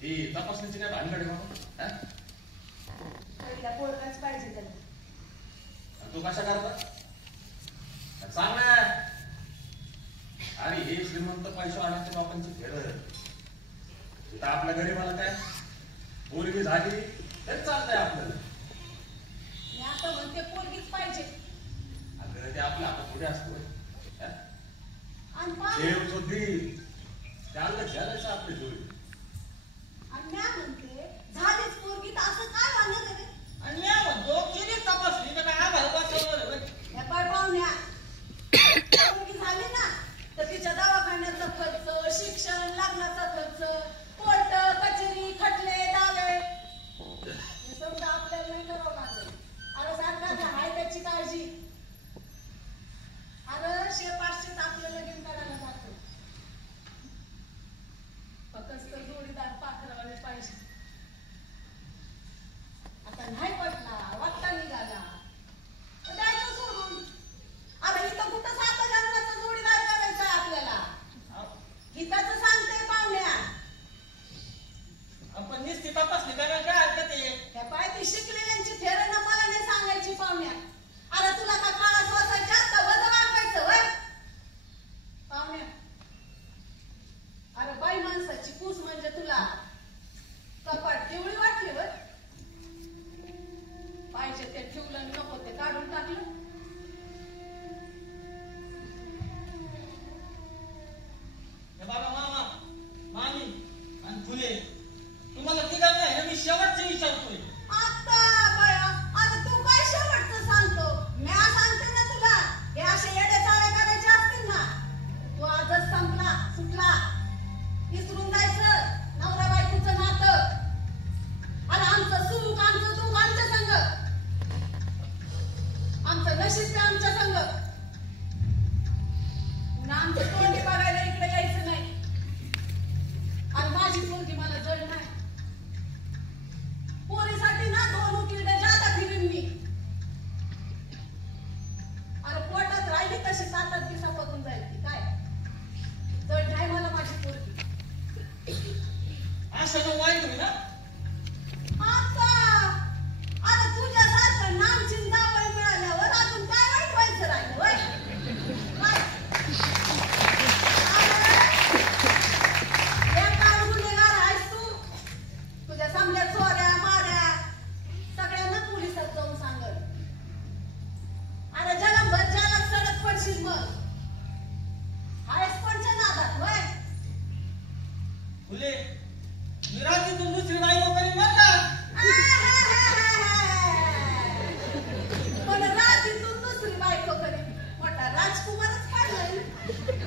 ही तपासणीची काय भानगड आहे म्हणून पहिला पोरगाच पाहिजे त्याला. तू कशा करता सांग ना. अरे हे श्रीमंत पैसे आणायच्या बापांची खेळ इथं आपल्या गरीबाला काय पोरगी झाली तेच चालतंय आपल्याला. मी आता म्हणते पोरगीच पाहिजे. अगं ते आपल्या हातात पुढे असतो आणि देव जो देईल त्याला घ्यायचं आपली जोडी. आणि मी म्हणते झालीच पोरगी तर असं काय वाढणार आहे. आणि मी म्हणतो केली तपासणी तर काय आभार वाचवणार हे पाय पाहुण्या पोरगी झाली ना तर तिच्या दवाखान्याचा खर्च, शिक्षण, लग्नाचा खर्च, कोर्ट कचेरी, खटले दावे हे समजा आपल्याला नाही करावं लागेल. अरे सरकारने हाय त्याची काळजी. अरे 100-500 आपल्याला लगीन करायला लागतं. फक्त जोडीदार पाखरावाने पाहिजे. आता नाही पटला वाटता निघाला द्यायचं सोडून. अरे इथं कुठं 7 जन्माचा जोडीदार करायचा आपल्याला. गीताचं सांगते पाहुण्या. आपण निश्चित तपासणी करायला काय हरकत आहे. त्या पाय ती शिकलेल्यांची थेरं ना मला नाही सांगायची पाहुण्या. अरे तुला का काळात वाचायचं आता वजन वाढवायचं वय पाहुण्या. अरे बाई माणसाची कूस म्हणजे तुला कपाट केवढी वाटली वय. पाहिजे ते ठेवलं नको ते काढून टाकलं. बाबा मामा मामी आणि फुले तुम्हाला तिघांना आहे ना मी शेवटचं विचारतोय. आता बाया अरे तू काय शेवटचं सांगतो. मी सांगते ना तुला हे असे येडे चाळे करायचे असतील ना तू आजच संपला सुटला. विसरून जायचं नवरा बायकोचं नातं. आणि आमचं सुख आमचं दुःख आमच्या संग. आमचं नशीब ते आमच्या संग. पुन्हा आमचं तोंडी बघायला इकडे यायचं नाही. आणि माझी मुलगी मला जड नाही. पोरीसाठी ना 2 उकिरडे जादा फिरीन मी. अरे पोटात राहिली तशी 7-8 दिवसापासून जाईल ती काय जड नाही मला माझी पोरगी. असं वाईट होईल ना. आता अरे तुझ्यासारखं नामचीन जावई मिळाल्यावर अजून काय वाईट व्हायचं राहिलं वय काय. बेकार गुन्हेगार आहेस तू. तुझ्या समल्या चोऱ्या माऱ्या सगळ्यांना पोलिसात जाऊन सांगल. अरे जन्मभर जगात सडक पडशील मग. आहेस कोणच्या नादात वय. फुले मी रात्रीतून दुसरी बायको करीन बरं का. पण रात्रीतून दुसरी बायको करीन मोठा राजकुमारच काढलाय.